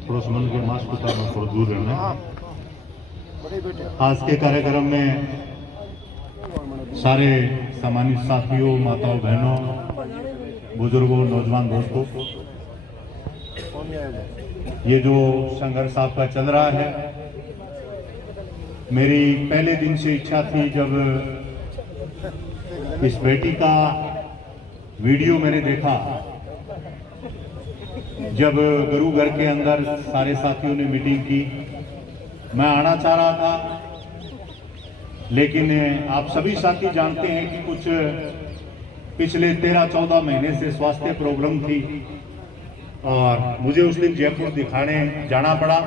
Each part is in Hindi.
थोड़ा समझ के मास्क उतारना, थोड़ा दूर रहना। आज के कार्यक्रम में सारे सम्मानित साथियों, माताओं, बहनों, बुजुर्गों, नौजवान दोस्तों, ये जो संघर्ष आपका चल रहा है, मेरी पहले दिन से इच्छा थी, जब इस बेटी का वीडियो मैंने देखा, जब गुरु घर के अंदर सारे साथियों ने मीटिंग की, मैं आना चाह रहा था, लेकिन आप सभी साथी जानते हैं कि कुछ पिछले 13-14 महीने से स्वास्थ्य प्रॉब्लम थी और मुझे उस दिन जयपुर दिखाने जाना पड़ा।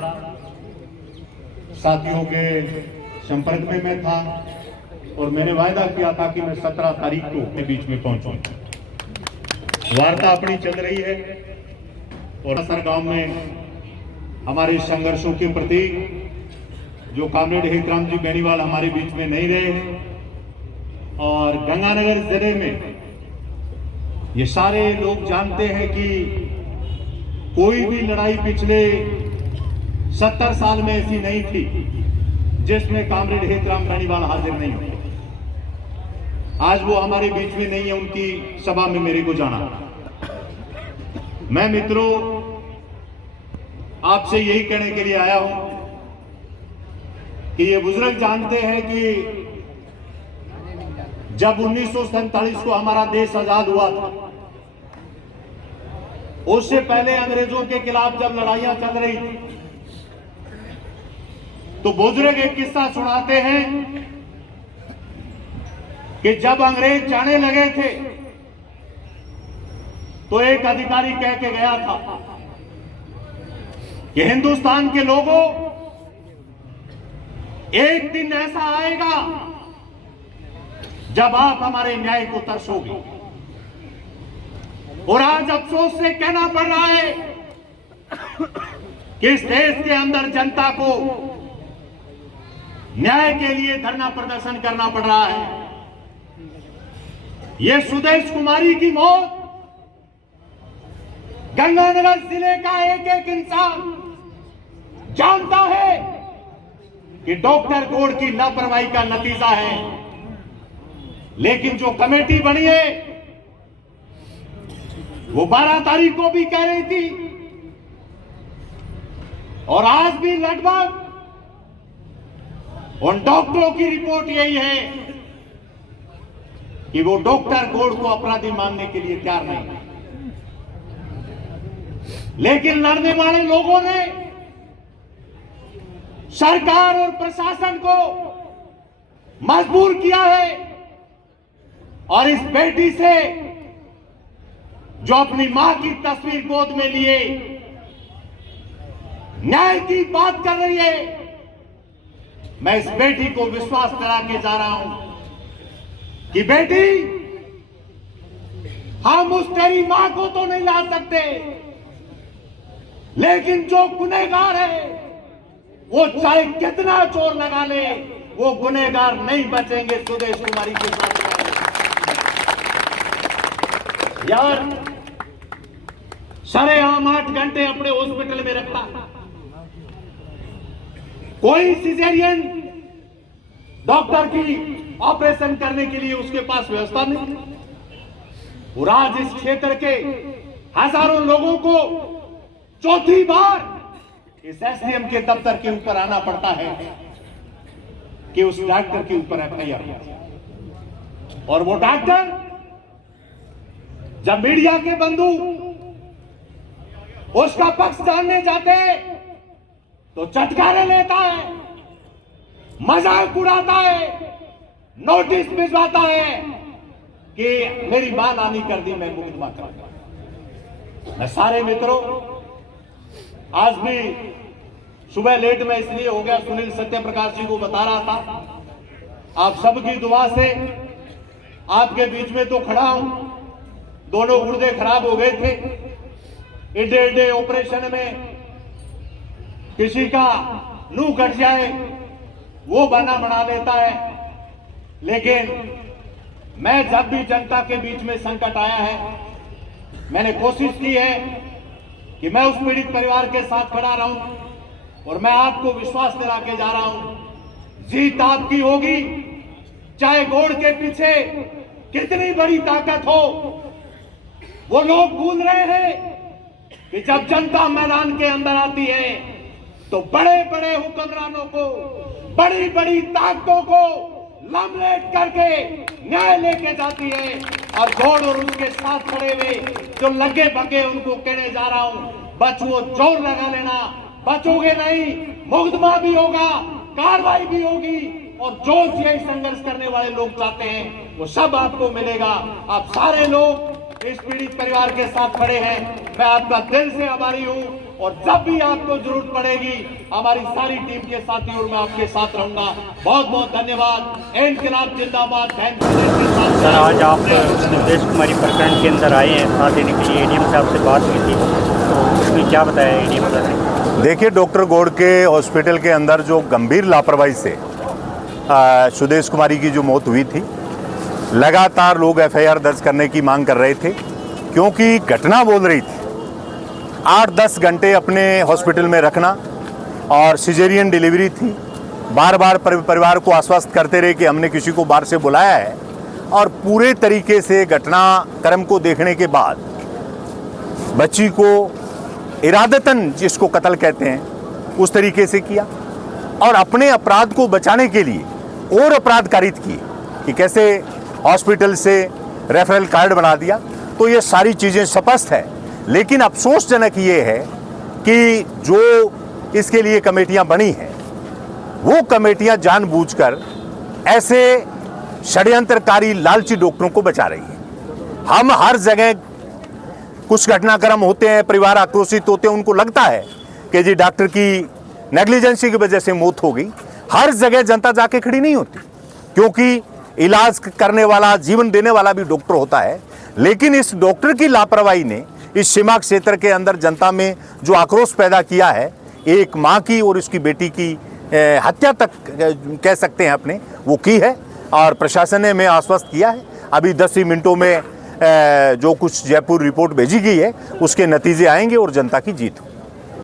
साथियों के संपर्क में मैं था और मैंने वायदा किया था कि मैं 17 तारीख को के बीच में पहुंचूंगा। वार्ता अपनी चल रही है और सर गांव में हमारे संघर्षों के प्रति जो कामरेड हेतराम जी बेनीवाल हमारे बीच में नहीं रहे, और गंगानगर जिले में ये सारे लोग जानते हैं कि कोई भी लड़ाई पिछले 70 साल में ऐसी नहीं थी जिसमें कामरेड हेतराम बेनीवाल हाजिर नहीं हुए। आज वो हमारे बीच में नहीं है, उनकी सभा में मेरे को जाना। मैं मित्रों आपसे यही कहने के लिए आया हूं कि ये बुजुर्ग जानते हैं कि जब 1947 को हमारा देश आजाद हुआ था, उससे पहले अंग्रेजों के खिलाफ जब लड़ाइयां चल रही थी, तो बुजुर्ग एक किस्सा सुनाते हैं कि जब अंग्रेज जाने लगे थे तो एक अधिकारी कह के गया था कि हिंदुस्तान के लोगों, एक दिन ऐसा आएगा जब आप हमारे न्याय को तरसोगे। और आज अफसोस से कहना पड़ रहा है कि इस देश के अंदर जनता को न्याय के लिए धरना प्रदर्शन करना पड़ रहा है। ये सुदेश कुमारी की मौत गंगानगर जिले का एक एक इंसान जानता है कि डॉक्टर कोड की लापरवाही का नतीजा है। लेकिन जो कमेटी बनी है वो 12 तारीख को भी कह रही थी और आज भी लगभग उन डॉक्टरों की रिपोर्ट यही है कि वो डॉक्टर कोड को अपराधी मानने के लिए तैयार नहीं। लेकिन लड़ने वाले लोगों ने सरकार और प्रशासन को मजबूर किया है और इस बेटी से जो अपनी मां की तस्वीर गोद में लिए न्याय की बात कर रही है, मैं इस बेटी को विश्वास करा के जा रहा हूं कि बेटी, हम उस तेरी मां को तो नहीं ला सकते, लेकिन जो गुनहगार है वो चाहे कितना जोर लगा ले, वो गुनहगार नहीं बचेंगे सुदेश कुमारी के साथ। यार, सरेआम 8 घंटे अपने हॉस्पिटल में रखता, कोई सिजेरियन डॉक्टर की ऑपरेशन करने के लिए उसके पास व्यवस्था नहीं। और आज इस क्षेत्र के हजारों लोगों को चौथी बार इस एसडीएम के दफ्तर के ऊपर आना पड़ता है कि उस डॉक्टर के ऊपर एफआईआर। और वो डॉक्टर जब मीडिया के बंधु उसका पक्ष जानने जाते हैं तो चटकारे लेता है, मजाक उड़ाता है, नोटिस भिजवाता है कि मेरी मां नानी कर दी, मैं मुकदमा करूंगा। मैं सारे मित्रों, आज भी सुबह लेट में इसलिए हो गया, सुनील सत्यप्रकाश जी को बता रहा था, आप सबकी दुआ से आपके बीच में तो खड़ा हूं। दोनों गुर्दे खराब हो गए थे, एडे एडे ऑपरेशन में किसी का लू कट जाए वो बना बना लेता है। लेकिन मैं जब भी जनता के बीच में संकट आया है, मैंने कोशिश की है कि मैं उस पीड़ित परिवार के साथ खड़ा रहूं और मैं आपको विश्वास दिला के जा रहा हूं, जीत आपकी होगी। चाहे गोड़ के पीछे कितनी बड़ी ताकत हो। वो लोग भूल रहे हैं कि जब जनता मैदान के अंदर आती है तो बड़े बड़े हुक्मरानों को, बड़ी बड़ी ताकतों को लमलेट करके न्याय लेके जाती है। और घोड़ और उसके साथ खड़े हुए जो लगे भगे उनको कहने जा रहा हूं, बचो, जोर लगा लेना, बचोगे नहीं, मुकदमा भी होगा, कार्रवाई भी होगी और जो यही संघर्ष करने वाले लोग चाहते हैं वो सब आपको मिलेगा। आप सारे लोग इस पीड़ित परिवार के साथ खड़े हैं, मैं आपका दिल से आभारी हूं और जब भी आपको जरूरत पड़ेगी हमारी सारी टीम के साथी और मैं आपके साथ रहूंगा। बहुत बहुत धन्यवाद। इनकलाब जिंदाबाद। सर, आज आप सुदेश कुमारी प्रकरण के अंदर आए हैं, साथ देने के लिए एडीएम साहब से बात हुई थी, तो उसमें क्या बताया एडीएम साहब ने? देखिए, डॉक्टर गौड़ के हॉस्पिटल के अंदर जो गंभीर लापरवाही से सुदेश कुमारी की जो मौत हुई थी, लगातार लोग एफआईआर दर्ज करने की मांग कर रहे थे क्योंकि घटना बोल रही थी 8-10 घंटे अपने हॉस्पिटल में रखना और सिजेरियन डिलीवरी थी। बार बार परिवार को आश्वस्त करते रहे कि हमने किसी को बाहर से बुलाया है और पूरे तरीके से घटनाक्रम को देखने के बाद बच्ची को इरादतन, जिसको कत्ल कहते हैं, उस तरीके से किया और अपने अपराध को बचाने के लिए और अपराध कारित किए कि कैसे हॉस्पिटल से रेफरल कार्ड बना दिया। तो ये सारी चीज़ें स्पष्ट है, लेकिन अफसोसजनक ये है कि जो इसके लिए कमेटियां बनी हैं वो कमेटियां जानबूझकर ऐसे षड्यंत्रकारी लालची डॉक्टरों को बचा रही हैं। हम हर जगह कुछ घटनाक्रम होते हैं, परिवार आक्रोशित होते हैं, उनको लगता है कि जी डॉक्टर की नेग्लिजेंसी की वजह से मौत हो गई। हर जगह जनता जाके खड़ी नहीं होती क्योंकि इलाज करने वाला, जीवन देने वाला भी डॉक्टर होता है। लेकिन इस डॉक्टर की लापरवाही ने इस सीमा क्षेत्र के अंदर जनता में जो आक्रोश पैदा किया है, एक माँ की और उसकी बेटी की हत्या तक कह सकते हैं अपने, वो की है और प्रशासन ने हमें आश्वस्त किया है। अभी 10 ही मिनटों में जो कुछ जयपुर रिपोर्ट भेजी गई है उसके नतीजे आएंगे और जनता की जीत होगी।